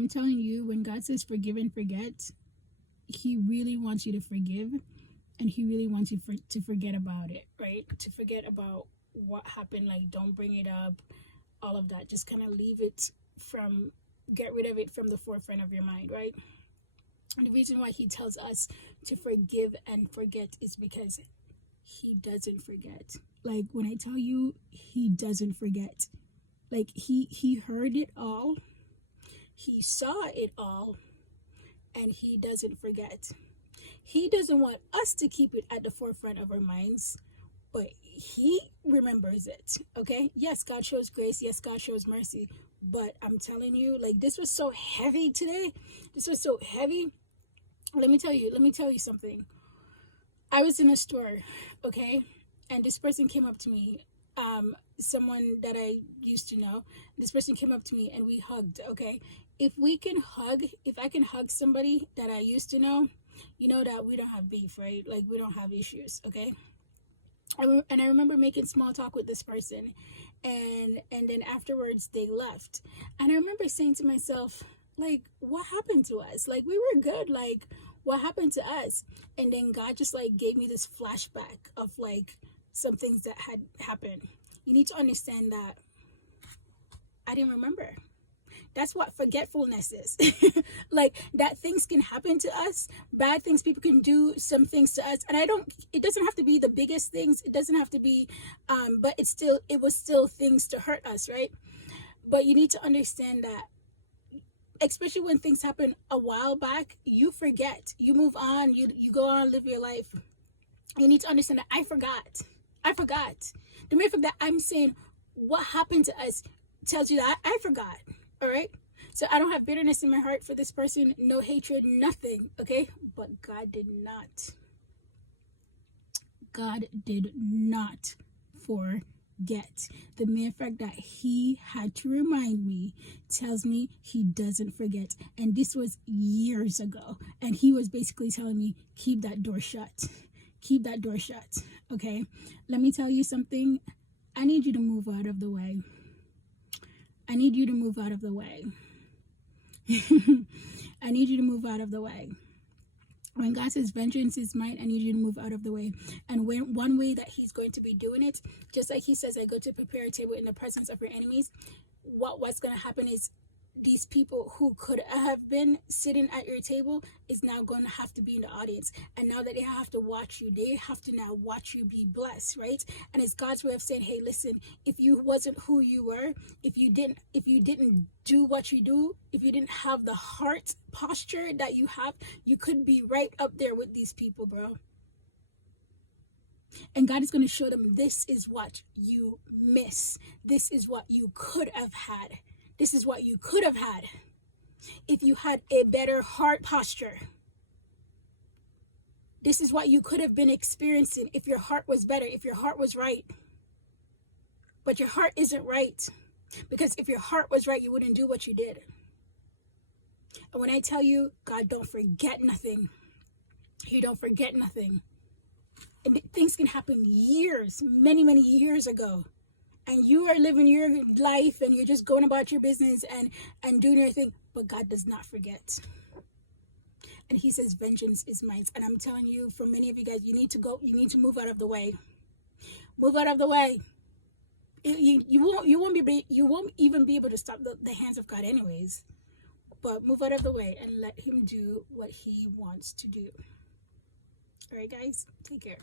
I'm telling you, when God says forgive and forget, he really wants you to forgive, and he really wants you to forget about it, right? To forget about what happened. Like, don't bring it up, all of that. Just kind of leave it from, get rid of it from the forefront of your mind, right? And the reason why he tells us to forgive and forget is because he doesn't forget. Like, when I tell you, he doesn't forget. Like, he heard it all, he saw it all, and he doesn't forget. He doesn't want us to keep it at the forefront of our minds, but he remembers it. Okay, yes, God shows grace, yes, God shows mercy, but I'm telling you, like, this was so heavy today. This was so heavy. Let me tell you something. I was in a store, okay, and this person came up to me, someone that I used to know. This person came up to me and we hugged, okay? If I can hug somebody that I used to know, you know that we don't have beef, right? Like, we don't have issues, okay? And I remember making small talk with this person, and then afterwards they left. And I remember saying to myself, like, what happened to us? Like, we were good. Like, what happened to us? And then God just like gave me this flashback of like some things that had happened. You need to understand that I didn't remember. That's what forgetfulness is. Like, that things can happen to us, bad things, people can do some things to us, and it doesn't have to be the biggest things, it doesn't have to be but it was still things to hurt us, right? But you need to understand that, especially when things happen a while back, you forget, you move on, you go on, live your life. You need to understand that I forgot. The mere fact that I'm saying what happened to us tells you that I forgot. All right, so I don't have bitterness in my heart for this person, no hatred, nothing, okay? But God did not forget. The mere fact that he had to remind me tells me he doesn't forget. And this was years ago, and he was basically telling me, keep that door shut, okay? Let me tell you something. I need you to move out of the way. I need you to move out of the way. I need you to move out of the way. When God says vengeance is mine, I need you to move out of the way. And one way that he's going to be doing it, just like he says, I go to prepare a table in the presence of your enemies, what's going to happen is these people who could have been sitting at your table is now going to have to be in the audience. And now that they have to watch you, they have to now watch you be blessed, right? And it's God's way of saying, hey, listen, if you wasn't who you were, if you didn't do what you do, if you didn't have the heart posture that you have, you could be right up there with these people, bro. And God is going to show them, this is what you miss. This is what you could have had. This is what you could have had if you had a better heart posture. This is what you could have been experiencing if your heart was better, if your heart was right. But your heart isn't right. Because if your heart was right, you wouldn't do what you did. And when I tell you, God don't forget nothing. He don't forget nothing. And things can happen years, many, many years ago. And you are living your life and you're just going about your business and doing your thing. But God does not forget. And he says, vengeance is mine. And I'm telling you, for many of you guys, you need to move out of the way. Move out of the way. You won't even be able to stop the hands of God anyways. But move out of the way and let him do what he wants to do. All right, guys, take care.